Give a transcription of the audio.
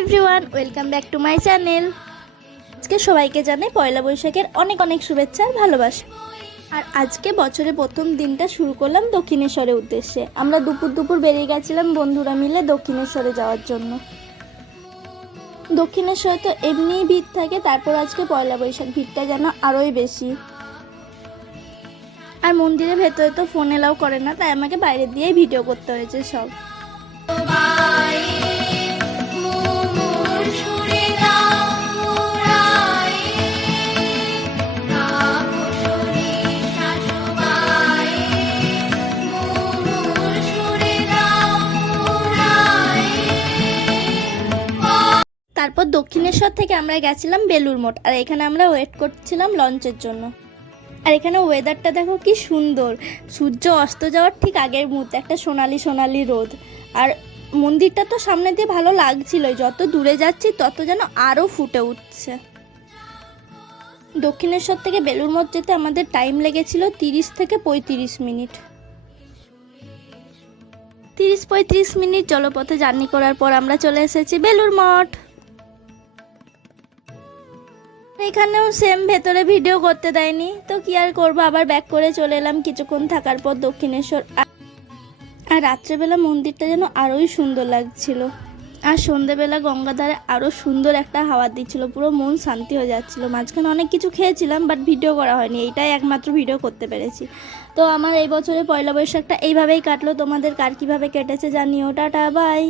Everyone, welcome back to my channel. আজকে সবাইকে জানাই পয়লা বৈশাখের অনেক অনেক শুভেচ্ছা আর ভালোবাসা। আর আজকে বছরের প্রথম দিনটা শুরু করলাম দক্ষিণেশ্বরের উদ্দেশ্যে। আমরা দুপুর বেরিয়ে গেছিলাম বন্ধুরা মিলে দক্ষিণেশ্বরে যাওয়ার জন্য। দক্ষিণেশ্বরে তো এমনিই ভিড় থাকে, তারপর আজকে পয়লা বৈশাখ ভিড়টা যেন আরোই বেশি। আর মন্দিরের ভেতরে তো ফোন এলাও করে না, তাই আমাকে বাইরে দিয়েই ভিডিও করতে হয়েছে সব। তারপর দক্ষিণেশ্বর থেকে আমরা গেছিলাম বেলুর মঠ, আর এখানে আমরা ওয়েট করছিলাম লঞ্চের জন্য। আর এখানে ওয়েদারটা দেখো কি সুন্দর, সূর্য অস্ত যাওয়ার ঠিক আগের মুহূর্তে একটা সোনালি সোনালি রোদ। আর মন্দিরটা তো সামনে দিয়ে ভালো লাগছিলই, যত দূরে যাচ্ছি তত যেন আরও ফুটে উঠছে। দক্ষিণেশ্বর থেকে বেলুর মঠ যেতে আমাদের টাইম লেগেছিল 30 থেকে 35 মিনিট। 30-35 মিনিট জলপথে জার্নি করার পর আমরা চলে এসেছি বেলুর মঠ। এখানেও সেম ভেতরে ভিডিও করতে দেয়নি, তো কি আর করবো, আবার ব্যাক করে চলে এলাম কিছুক্ষণ থাকার পর দক্ষিণেশ্বর। আর রাত্রেবেলা মন্দিরটা যেন আরোই সুন্দর লাগছিল। আর সন্ধেবেলা গঙ্গাধারে আরও সুন্দর একটা হাওয়া দিচ্ছিল, পুরো মন শান্তি হয়ে যাচ্ছিল। মাঝখানে অনেক কিছু খেয়েছিলাম, বাট ভিডিও করা হয়নি, এইটাই একমাত্র ভিডিও করতে পেরেছি। তো আমার এই বছরে পয়লা বৈশাখটা এইভাবেই কাটলো। তোমাদের কার কীভাবে কেটেছে জানিও। Tata, by.